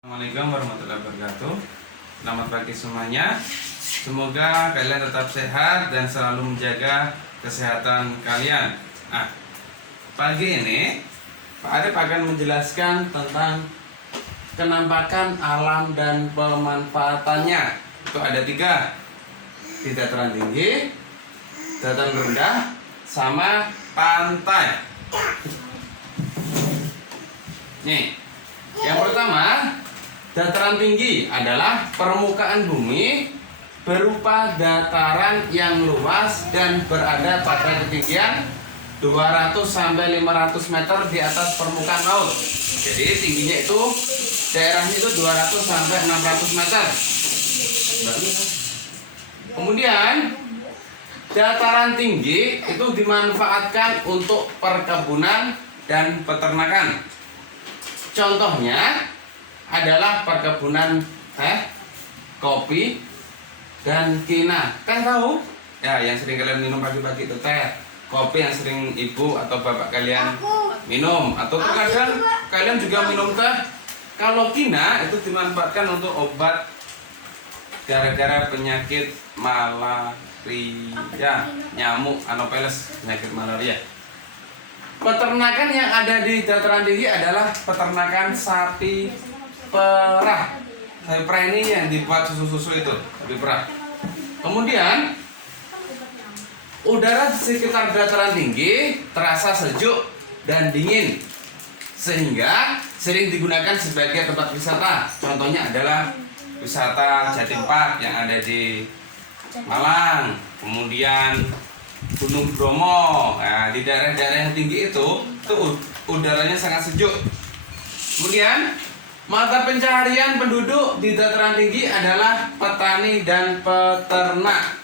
Assalamualaikum warahmatullahi wabarakatuh. Selamat pagi semuanya. Semoga kalian tetap sehat dan selalu menjaga kesehatan kalian. Nah, pagi ini Pak Arif akan menjelaskan tentang kenampakan alam dan pemanfaatannya. Itu ada 3: di dataran tinggi, dataran rendah, sama pantai. Nih, yang pertama, dataran tinggi adalah permukaan bumi berupa dataran yang luas dan berada pada ketinggian 200 sampai 500 meter di atas permukaan laut. Jadi tingginya itu daerahnya itu 200 sampai 600 meter. Kemudian dataran tinggi itu dimanfaatkan untuk perkebunan dan peternakan. Contohnya adalah perkebunan teh, kopi, dan kina. Teh tahu? Ya, yang sering kalian minum pagi-pagi itu teh, kopi yang sering ibu atau bapak kalian minum, atau terkadang kalian juga minum teh. Kalau kina itu dimanfaatkan untuk obat gara-gara penyakit malaria, nyamuk Anopheles, penyakit malaria. Peternakan yang ada di dataran tinggi adalah peternakan sapi perah. Sapi perah ini yang dibuat susu-susu itu, sapi perah. Kemudian udara di sekitar dataran tinggi terasa sejuk dan dingin, sehingga sering digunakan sebagai tempat wisata. Contohnya adalah wisata Jatim Park yang ada di Malang, kemudian Gunung Bromo. Nah, di daerah-daerah yang tinggi itu udaranya sangat sejuk. Kemudian mata pencaharian penduduk di dataran tinggi adalah petani dan peternak.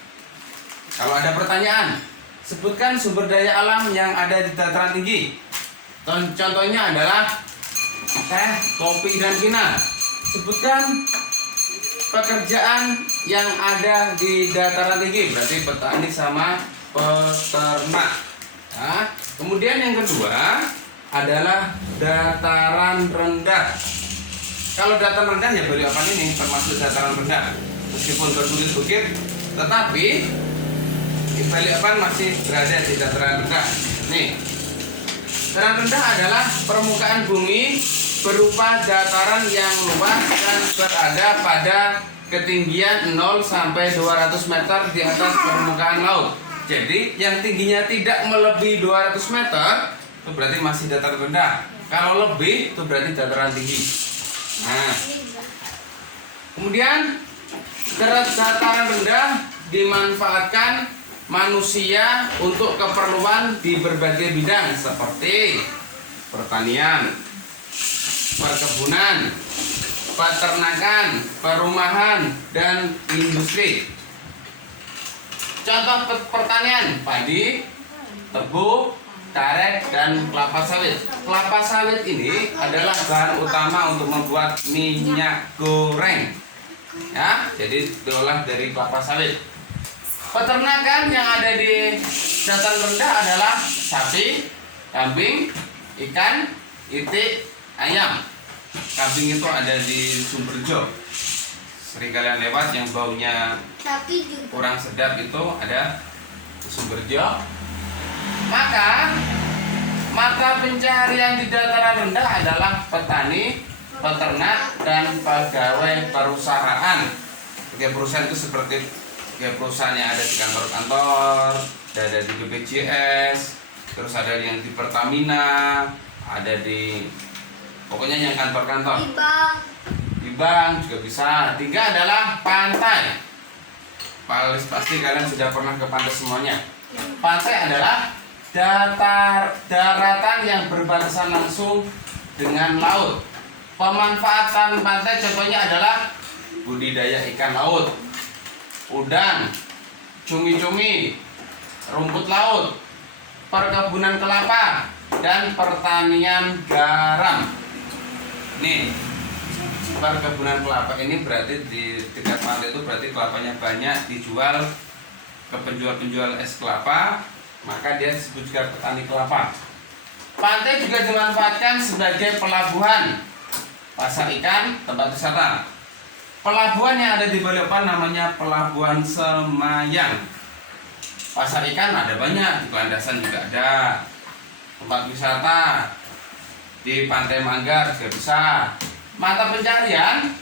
Kalau ada pertanyaan, sebutkan sumber daya alam yang ada di dataran tinggi. Contohnya adalah teh, kopi, dan kina. Sebutkan pekerjaan yang ada di dataran tinggi, berarti petani sama peternak. Nah, kemudian yang kedua adalah dataran rendah. Kalau dataran rendah ya Balikpapan ini termasuk dataran rendah, meskipun berbukit-bukit, tetapi Balikpapan masih berada di dataran rendah. Nih, dataran rendah adalah permukaan bumi berupa dataran yang luas dan berada pada ketinggian 0 sampai 200 meter di atas permukaan laut. Jadi yang tingginya tidak melebihi 200 meter itu berarti masih dataran rendah. Kalau lebih itu berarti dataran tinggi. Nah, kemudian dataran rendah dimanfaatkan manusia untuk keperluan di berbagai bidang seperti pertanian, perkebunan, peternakan, perumahan, dan industri. Contoh pertanian: padi, tebu, karet, dan kelapa sawit. Kelapa sawit ini adalah bahan utama untuk membuat minyak goreng. Ya, jadi diolah dari kelapa sawit. Peternakan yang ada di dataran rendah adalah sapi, kambing, ikan, itik, ayam. Kambing itu ada di Sumberjo. Sering kalian lewat yang baunya kurang sedap itu ada di Sumberjo. Maka mata pencaharian di dataran rendah adalah petani, peternak, dan pegawai perusahaan. Pegawai perusahaan itu seperti perusahaan yang ada di kantor-kantor, ada di BPJS, terus ada yang di Pertamina, ada di pokoknya yang kantor-kantor. Di bank juga bisa. 3 adalah pantai. Pasti kalian sudah pernah ke pantai semuanya. Pantai adalah daratan yang berbatasan langsung dengan laut. Pemanfaatan pantai contohnya adalah budidaya ikan laut, udang, cumi-cumi, rumput laut, perkebunan kelapa, dan pertanian garam. Nih, perkebunan kelapa ini berarti di dekat pantai itu berarti kelapanya banyak dijual ke penjual-penjual es kelapa, maka dia disebut juga petani kelapa. Pantai juga dimanfaatkan sebagai pelabuhan pasar ikan, tempat wisata. Pelabuhan yang ada di Balikpapan namanya Pelabuhan Semayang. Pasar ikan ada banyak, di Landasan juga ada. Tempat wisata di Pantai Manggar juga bisa. Mata pencarian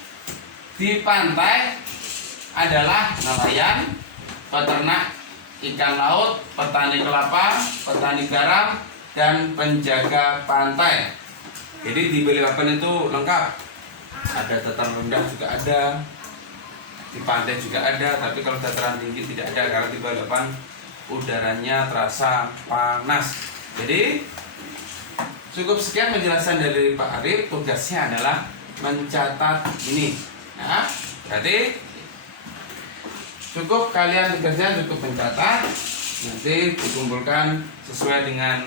di pantai adalah nelayan, peternak ikan laut, petani kelapa, petani garam, dan penjaga pantai. Jadi di Balikpapan itu lengkap. Ada dataran rendah juga ada, di pantai juga ada, tapi kalau dataran tinggi tidak ada karena di Balikpapan udaranya terasa panas. Jadi cukup sekian penjelasan dari Pak Arif. Tugasnya adalah mencatat ini. Nah, berarti cukup kalian tugasnya cukup mencatat. Nanti dikumpulkan sesuai dengan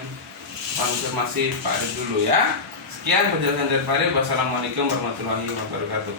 konfirmasi Pak Arif dulu ya. Sekian penjelasan dari Pak Arif. Wassalamualaikum warahmatullahi wabarakatuh.